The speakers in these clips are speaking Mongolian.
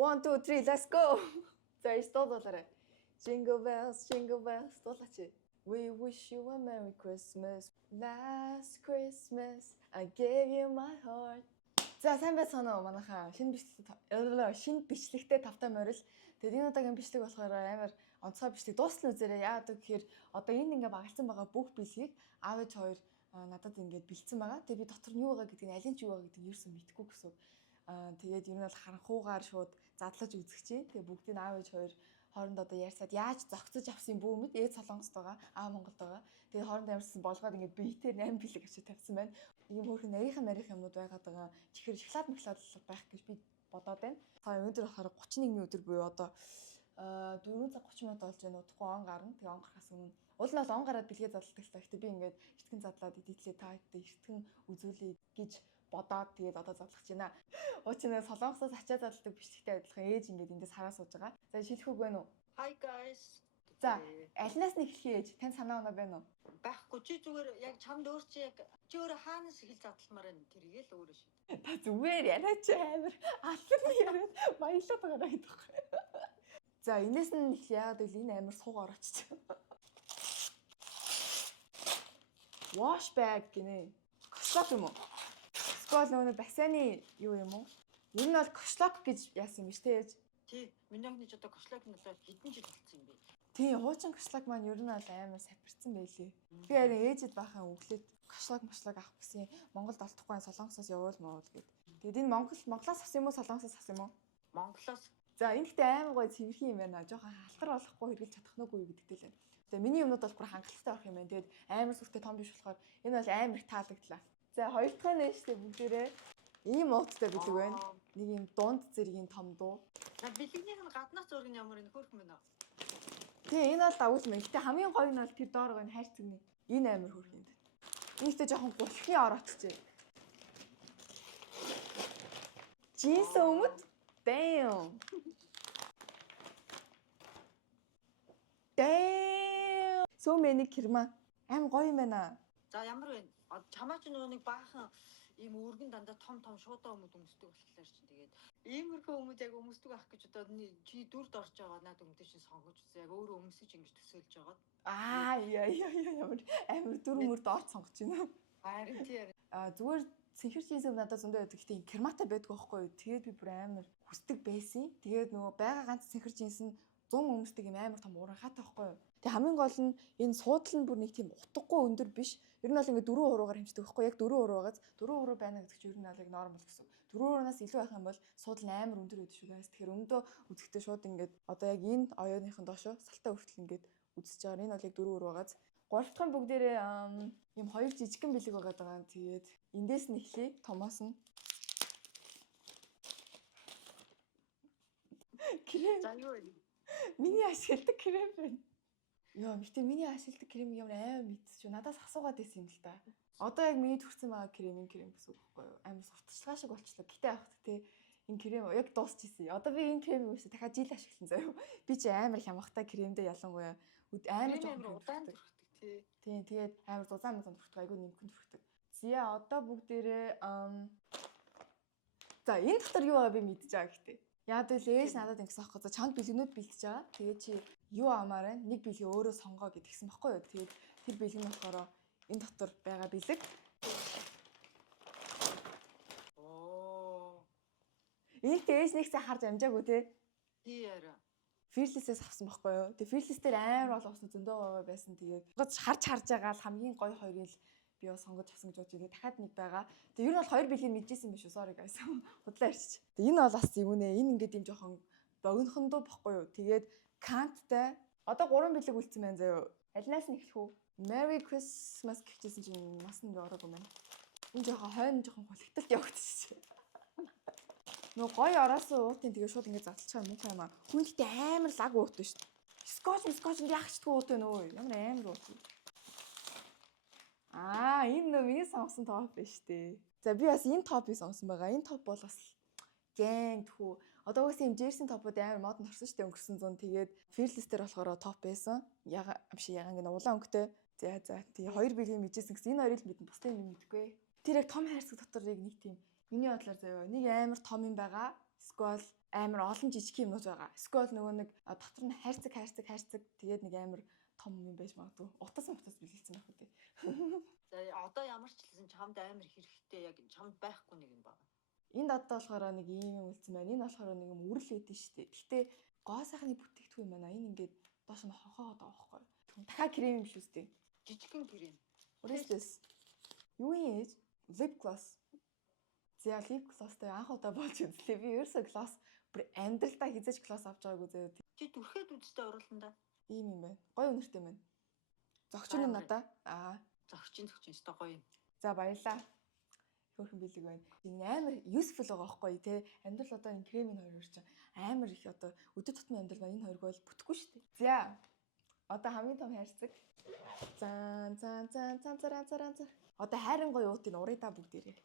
One, two, three, let's go. За яж дуулаарай. Jingle bells дуулаач. We wish you a Merry Christmas. Last Christmas I gave you my heart. За сайн байцгаана уу манайхаа шинэ бичлэгтэй тавтай морил. Тэгээд энэ удаагийн бичлэг болохоор амар онцгой бичлэг дуустал үзээрэй. Яагаад гэхээр одоо энд ингээ багалсан байгаа бүх бэлгийг аав ээж хоёр надад ингээд бэлдсэн байгаа. Тэгээд би дотор нь юу байгаа гэдгийг алин ч юу байгаа гэдгийг ерөөсөө мэдэхгүй гэсэн. Тэгээд ер нь бол харанхуугаар шууд задлаж үзэх чинь. Тэгээд бүгдийг аав ээж хоёр хоорондоо одоо ярьсаад яаж зогцож авсан бүү мэд ээж Солонгост байгаа, аав Монголд байгаа. Тэгээд хоорондоо ярьсан болгоод ингээд биетээр 8 бэлэг авчиж тавьсан байна. Ийм хөөрхөн нарийнхан юмнууд байгаад байгаа. Чихэр шоколад байх гэж би бодоод байна. Сая өнөөдөр болохоор 31-ний өдөр буюу одоо 4 цаг 30 минут болж байна. Удахгүй он гарна. Тэгээ он гарахаас өмнө уул нь бол он гараад бэлгээ задалдаг л та. Гэтэ би ингээд эртгэн задлаад эдитлээ та хэвтэ эртгэн үзүүлээ гэж бодоод тэгээд одоо задлах гэж байна. Уучнаа Солонгосоос ачаа задалдаг бичлэгтэй адилхан ээж ингээд эндээс хараа сууж байгаа. За шилэх үг байна уу? Hi guys. За, алинаас нь эхлэе ээж. Тань санаа оноо байна уу? Байхгүй чи зүгээр яг чамд өөр чи яг чи өөрөө хаанаас хэл задлмаар байна тэргээл өөрөө шид. Та зүгээр яриач амар алан яриад баялаад байгаа гэдэг байна. За, энэс нь их яагаад гэвэл энэ амар суугаар очиж. Wash bag гинэ. Кошлок юм уу? Скол нөгөө бассейны юу юм уу? Энэ нь бол кошлок гэж яасан юм биш үү ээж? Тий, миний охины ч одоо кошлок нь болоод хэдэн жил болсон юм бэ? Тий, хуучин кошлок маань ер нь бол амар сапирсан байлээ. Би харин ээжэд бахан өглөөд кошлок авах гэсэн Монголд олдохгүй Солонгосоос явуул гэд. Тэгэд энэ Монголоос авсан юм уу Солонгосоос авсан юм уу? Монголоос. За энэ ихтэй амар гоё цэвэрхэн юм байна. Жохон халтар болохгүй хэрглэж чадах нүггүй гэдэгтэй л байна. Тэгээ миний юмнууд бол бүр хангалттай байх юм байна. Тэгэд амар сүртэй том биш болохоор энэ бол амар таалагдлаа. За хоёр дахь нь нэштэй бүгдээрээ ийм ууттай бэлэг байна. Нэг юм дунд зэргийн том дуу. Бэлэгнийх нь гаднах зураг нь ямар нэг хөрх мөн үү? Тэгээ энэ бол давуул мэн. Гэтэ хамгийн гоё нь бол тэр доор гоо хайр цэгний. Энэ амар хөрх юм. Энэтэй жоохон гулхны ороотчээ. Джинс өмд. Damn. Damn. So many кирма. Амар гоё юм байна. За ямар вэ? Чамаач нөгөө нэг баахан ийм өргөн дандаа том шуудаа өмд өмсдөг болохоор чинь тэгээд иймэрхүү өмд яг өмсдөг ах гэж одоо чи дүрд орж байгаа надад өмдөө чинь сонгож үзээ. Яг өөрөө өмсөж ингэж төсөөлж байгаа. Ямар амар дүр мөрд орц сонгож байна. Харин тий. Зүгээр сэнхэр чийсэв надад зөндөө байдаг. Гэтэ кермата байдаг байхгүй юу? Тэгээд би бүр амар хүсдэг байсан. Тэгээд нөгөө байгаа ганц сэнхэр чийс нь 100 өмсдөг юм амар том уранхаатай байхгүй юу? Тэг хамгийн гол нь энэ суудал нь бүр нэг тийм утгагүй өндөр биш. Ер нь бол ингээд 4 хуруугаар хэмждэг байхгүй яг 4 хуруугаас 4 хуруу байна гэдэг чинь ер нь бол яг нормал гэсэн. 4 хуруунаас илүү байх юм бол суудал нь амар өндөр байдаг шүү guys. Тэгэхээр өмдөө үзэхдээ шууд ингээд одоо яг энэ оюуныхын доошо салтаа хүртэл ингээд үзэж байгаа. Энэ бол яг 4 хуруугаас 3 дахь нь бүгдээрээ юм хоёр жижигхэн бэлэг байгаа даа. Тэгээд эндээс нь эхлэе. Томоос нь крем. За юу вэ? Миний ашигладаг крем байна. Яа, мэтэ миний ашигладаг крем ямар амар мэдчихв. Надаас асуугаад байсан юм л та. Одоо яг миний төрсэн байгаа крем гэсэн үг байхгүй юу? Амар сурталчилгаа шиг болчихлоо. Гэтэ авах те энэ крем яг дуусчихсан. Одоо би энэ кремийг үсэ дахиад жил ашигласан заяа. Би чи амар хямгатай кремдээ ялангуяа амар жоохон удаан төрхдөг тий. Тийм тэгээд амар зузаан төрхдөг айгүй нэмхэн төрхдөг. Зя одоо бүгдээрээ за энэ дотор юу байгаа би мэдчихэж байгаа гэхдээ. Яад л ээж надад ингэсэн аахгүй за чанд бэлгэнүүд бэлтэж байгаа. Тэгээд чи юу амаар байна? Нэг бэлгээ өөрөө сонгоо гэдгийгсэн баггүй юу? Тэгээд тэр бэлэг нь болохоор энэ дотор байгаа бэлэг. Энийг ээж нэгсээ харж амжаагүй те. Тий яра. Fearless-ээс авсан байхгүй юу? Тэгээ Fearless дээр амар болгосон зөндөө байгаа байсан. Тэгээд харж байгаа л хамгийн гоё хоёрыг л би бас сонгож авсан гэж бодож байна. Дахиад нэг байгаа. Тэгээ ер нь бол хоёр бэлгийг мэдчихсэн биш үү? Sorry guys. Худлаа ярьчих. Тэгээ энэ бол бас юм нэ. Энэ ингээд юм жоохон богинохондоо баггүй юу? Тэгээд Kant-тай одоо 3 бэлэг үлдсэн байна заяа. Алинаас нь эхлэх үү? Merry Christmas гэхчихсэн чинь нас нь ороогүй байна. Энэ жоохон хойно жоохон хулигталт явагдчихжээ. Нөгөө гоё ороасын уутын тэгээ шууд ингээд задлах юм муухай юм аа. Хүнтэй амар лаг уут шүү дээ. Скотч яахчдгүй уут байна өө. Ямар амар уут. Энэ нөө миний сонгосон топ биш дээ. За би бас энэ топыг сонгосон байгаа. Энэ топ бол бас гэнг тхүү. Одоо үгүй юм Джерсийн топууд амар модон орсон шүү дээ өнгөрсөн 100. Тэгээд Fearless дээр болохоор топ байсан. Ягаан гэнэ улаан өнгөтэй. За тий хоёр бэлгийн мэдээсэн гэсэн энэ хоёрыг мэдэн бусдыг мэдэхгүй. Тэр яг том хайрцаг дотор яг нэг тийм миний бодлоор заяа нэг амар том юм байгаа. Эсвэл амар олон жижиг юмнууд байгаа. Эсвэл нөгөө нэг дотор нь хайрцаг тэгээд нэг амар том юм байж магадгүй. Утас бэлгэлсэн байх үү. За одоо ямар ч хэлсэн чамд амар хэрэгтэй яг чамд байхгүй нэг юм байна. Энд одоо болохоор нэг ийм юм үлдсэн байна. Энэ болохоор нэг юм үрэл ээдэн шүү дээ. Гэхдээ гоо сайхны бүтээгдэхүүн юм байна. Энэ ингээд доош нь хохоод байгаа байхгүй. Дахиад крем юм шүү дээ. Жижигхэн гэрээ. What is this? Юу юм ээж? Lip gloss. За lip glossтэй анх удаа болж үзлээ. Би ерөөсөө gloss бүр амьдралдаа хизээч gloss авч байгаагүй заяа. Чи түрхэд үзтэй орууланда. Ийм юм байна. Гоё үнэртэй байна. Зогчин нь надаа. Зогчин өстой гоё юм. За баярлаа. Хөөрхөн бэлэг байна. Энэ амар useful байгаа байхгүй тий. Амьдрал одоо энэ кремийн хоёр чинь амар их одоо өдөр тутмын амьдрал ба энэ хоёрыг бол бүтэхгүй шүү дээ. За. Одоо хамгийн том хайрцаг. Зан. Одоо хайрын гоё уутын урыг та бүгдээрээ.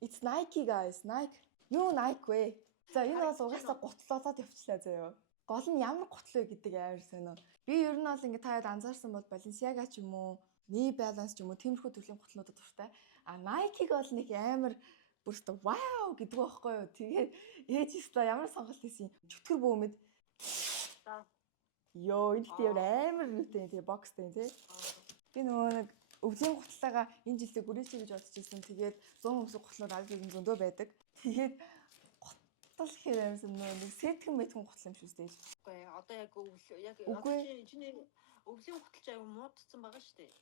It's Nike guys. Nike. Юу Nike вэ? За энэ бол угаасаа гутлолоод явчлаа заяа. Гол нь ямар гутал вэ гэдэг амар сонио. Би ер нь бол ингээд таад анзаарсан бол Balenciaga ч юм уу, New Balance ч юм уу тиймэрхүү төрлийн гутлуудад дуртай. Nike-г бол нэг амар бүрстэ вау гэдэг байхгүй юу. Тэгээд ээж өстө ямар сонголт хийсэн юм. Чөтгөр бөөмөд. Йоо энэ тийм амар нүтэй тийм бокстэй тий. Би нөгөө нэг өвлийн гутлаагаа энэ жилдээ гүрээч гэж бодож ирсэн. Тэгээд 100 өмсөх гутлууд аль бие зөндөө байдаг. Тэгээд гутал хэрэмсэн нэг сэтгэн мэтгэн гутал юм шүү дээ. Үгүй одоо яг одоо чиний өвлийн гуталч аяа муудсан байгаа шүү дээ.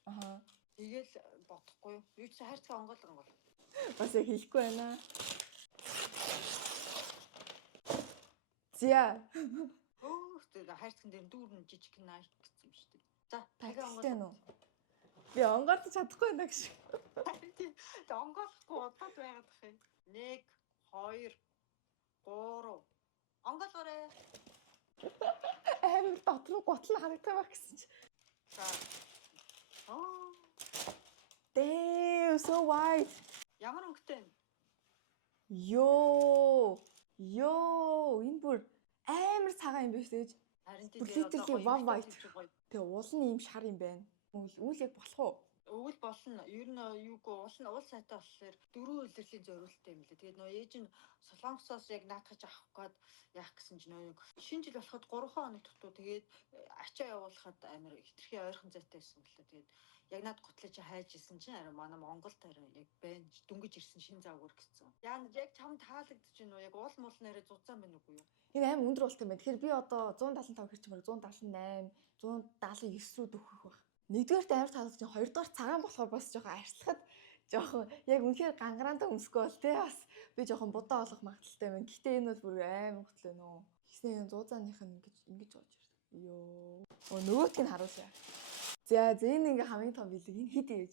Тэгээл бодохгүй юу? Юу ч хайрцаг онгоолгон. Бас яг хийхгүй байна. Зя. Тэгээ хайрцагн дээр дүүрэн жижиг Nike гэсэн юм шүү дээ. За дахиад онгоолгоо. Би онгоолж чадахгүй байна гэж. Тэг онгоолохгүй удаад байгаад ах юм. 1 2 3 онгоолгоорой. Амар дотор гутал харагдах байх гэсэн чи. За. Damn so white. Ямар өнгөтэй юм? Йоо энэ бүр амар цагаан юм биш үү? Харин тийм wow white. Тэгээ уул нь ийм шар юм байна. Үйл яг болох уу? Өвөл болно. Ер нь юугүй уул сайтай болохоор 4 улирлын зориулттай юм лээ. Тэгээд нөө ээж нь солонгосоос яг наатгаж авах гээд яах гэсэн чинь нөө шинэ жил болоход 3 хоног дутуу тэгээд ачаа явуулахад амар хитрхи ойрхон зайтай байсан мөлөө. Тэгээд яг над гутлаа чи хайж исэн чинь арай манай Монголд арай яг байна. Дүнгиж ирсэн шин загвар гэсэн. Яг чам таалагдчих юм уу? Яг уул мул нэрээ зузаан байна уу юу? Энэ амар өндөр уултай байна. Тэгэхээр би одоо 175 хэрч мөр 178, 179 рүү дөхөх байх. Нэгдүгээрт амар таалагдж байна. Хоёрдугаар цагаан болохоор бас жоохон арслахад жоохон яг үнэхээр гангараантаа өмсгөө бол те бас би жоохон будаа олох магадaltaй байна. Гэтэ энэ бол бүр амар хөтлөө нөө. Хиснээ 100-ааных нь ингэж болж ирсэн. Йоо. Нөгөөтг нь харуулъя. За энэ ингээ хамгийн том билег энэ хэд ээж?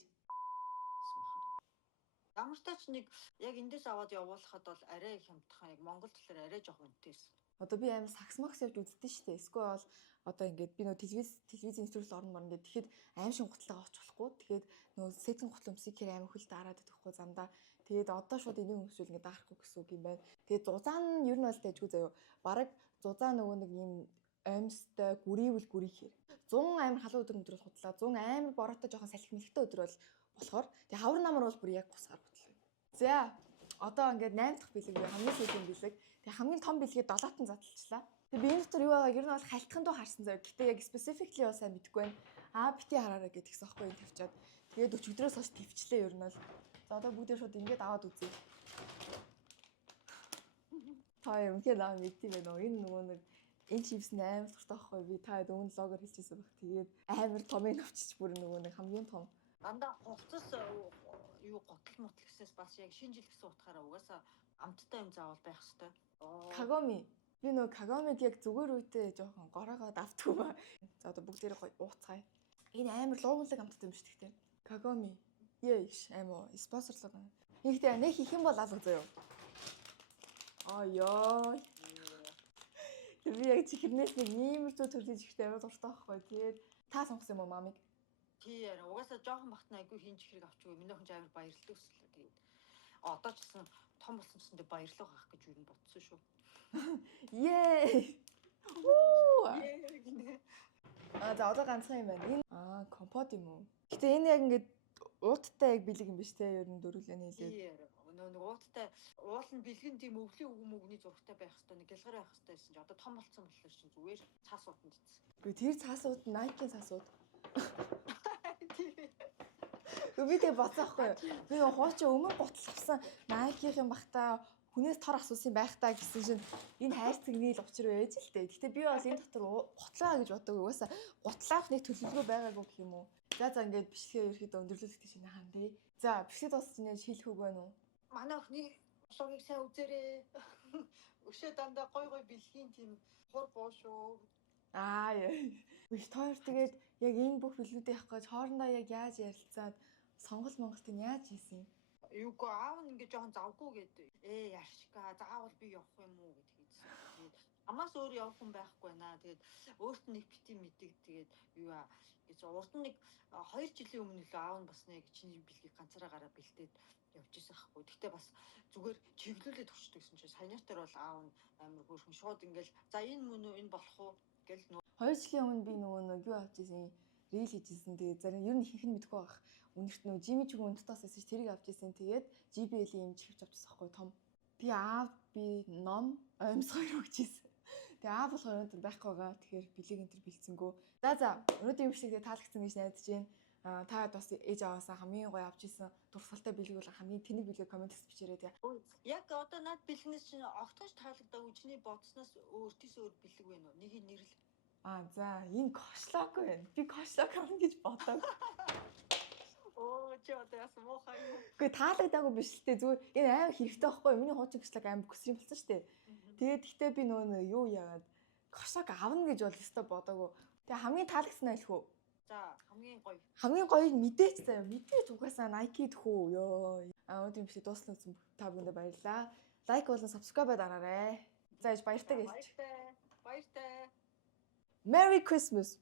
Ямар ч тач нэг яг эндээс аваад явуулахад бол арай хямдхан яг Монгол талаар арай жоохон үнэтэйсэн. Одоо би амар сакс макс явж үзтээ шүү дээ. Эсвэл одоо ингээд би нөө телевизийн нэвтрүүлэл орно морно ингээд тэгэхэд аим шин гутлаа авч болохгүй. Тэгэхээр нөө сэтэн гутал өмсөйг хэр аим хөл дараад идэхгүй замдаа. Тэгээд одоо шууд энийг өмсвөл ингээд даахгүй гэсэн үг юм байна. Тэгээд зузаан нь ер нь бол дэжгүй заяо. Бараг зузаан нөгөө нэг юм амьстай гүрийвэл гүрийхээр 100 амар халуун өдөр хутлаа 100 амар бороотой жоохон салхи мэлхтэй өдөр бол болохоор тэг хавар намар бол бүр яг бусгаар хутлаа. За одоо ингээд 8 дахь бэлэг хамгийн сүүлийн бэлэг. Тэг хамгийн том бэлгээ 7-т задлалчлаа. Тэг би энэ дотор юу байгааг ер нь бол халтхан дуу харсан заяа. Гэтэ яг specifically бол сайн мэдэхгүй байна. Бити хараарай гэдгийгсэн аахгүй энэ тавьчаад. Тэгээд өчигдрөөс хойш твчлээ ер нь бол. За одоо бүгдээ шууд ингээд аваад үзье. Та юм гээд аа мэдтий байна уу? Энэ нөгөө нэг энэ чипс амар туртай байхгүй би та өмнө логоор хэлчихсэн байх. Тэгээд амар томыг авчиж бүр нөгөө нэг хамгийн том. Дандаа хувцас юу готл мотл гэснээс бас яг шинэ жил гэсэн утгаараа угаасаа амттай юм заавал байх хэрэгтэй. Кагоми. Би нөгөө Кагомиг яг зүгээр үедээ жоохон гороогоод автгүй ба. За одоо бүгдээрээ гоё ууцгаая. Энэ амар луугунлаг амттай юм шүү дээ. Кагоми. Яаш амар спонсорлог байна. Нэгтэй нэг хийх юм бол алга заяа. Яа. Би яг чихэрнээс нэг ийм л төрлийн чихтэй аваад дуртай байхгүй. Тэгээд та сонгосон юм уу мамиг? Тий яа. Угаасаа жоохон бахтна айгүй хин чихрийг авчихгүй. Миний охин амар баярлалаа өслөө. Тэгээд одоо ч гэсэн том болсон ч гэсэн баярлах авах гэж юу н бодсон шүү. Yay! За одоо ганцхан юм байна. Энэ компот юм уу? Гэтэ энэ яг ингээд Ууттай яг бэлэг юм биш те ер нь дөрвөлээ нийлээд. Нэг ууттай уул нь бэлгэн тийм өвлийн өгний зурагтай байх хэвээр нэг гэлгэр байх хэвээр байсан чи одоо том болсон болохоор чинь зүгээр цаас уутанд ицсэн. Гэхдээ тэр цаасууд Nike-ийн цаасууд. Тийм. Би тэг боцоохгүй. Би нөгөө хуучин өмнө гутал авсан Nike-ийн бахта хүнээс тор асуусан байх та гэсэн чинь энэ хайрцаг нийл учир байж л дээ. Гэхдээ би бол энэ дотор гутлаа гэж боддог. Угаасаа гутлаах нэг төлөвлөгөө байгаагүй гэх юм уу. За ингээд бичлэгээ ерөөхдөө өндөрлөлт гэж шинэ хаан дээ. За бичлэг дуусчихсан яаж хэлэх үг байна уу? Манай охины блогийг сайн үзээрэй. Өшөө дандаа гой бэлгийн тийм хур буу шүү. Яа. Их тоор тэгээд яг энэ бүх билгүүдээ явах гэж хоорондоо яг яаж ярилцаад сонгол Монголд нь яаж хийсэн юм? Юугаа аав нь ингээ жоохон завгүй гэдэг. Яшка заавал би явах юм уу гэд хийдсэн. Тэгээд амаас өөр явах хүн байхгүй наа. Тэгээд өөрт нь нэг бити мэддэг. Тэгээд юу гэж урд нь нэг 2 жилийн өмнө л аав нь бас нэг чиний бэлгийг ганцаараа гараа бэлдээд явж исэн байхгүй. Гэхдээ бас зүгээр чиглүүлээд өгчдөг гэсэн чинь санитар бол аав нь амар хөөрхөн шууд ингээл за энэ мөн үү энэ болох уу гэл 2 жилийн өмнө би нөгөө юу авч ирсэн рил хийжсэн. Тэгээд зарим ер нь ихэнх нь мэдгүй байх. Үнэрт нөгөө Жими ч үгүй унтаас эсэж тэрийг авч ирсэн. Тэгээд JBL-ийн юм чихвч авчихсан байхгүй том. Би аав би ном аймс хоёр өгч ирсэн. Тэгээ аав болох өнөөдөр байхгүй байгаа. Тэгэхээр билег энэ төр бэлдсэнгөө. За өнөөдрийн бичлэгээ таалагдсан гэж найдаж байна. Та бас ээж аваасаа хамгийн гоё авч ирсэн дурсгалтай билег бол хамгийн тэнэг билег комментс бичээрэй тэгээ. Яг одоо над бэлгнээс чинь огтгож таалагдаагүй чиний бодсноос өөртөөс өөр бэлэг байна уу? Нэгийг нэрлэл. За энэ кошлог байна. Би кошлог авна гэж бодог. Чи одоо яасан муухай юу? Гэхдээ таалагдаагүй биш л дээ. Зүгээр энэ аим хэрэгтэй байхгүй юу? Миний хуучин кошлог аим көсрийн болсон шүү дээ. Тэгээд гэхдээ би нөгөө юу яагаад кошлог авна гэж бол өстой бодоагүй. Тэгээ хамгийн таалагдсан айлх уу? За хамгийн гоё. Хамгийн гоё нь мэдээч заяа. Мэдээж угаасаа Nike дөхөө ёо. Өнөөдрийн бичлэг дуусна гэсэн та бүхэндээ баярлалаа. Лайк болон subscribe дараарай. За ээж баяртай гэж. Баяртай. Merry Christmas.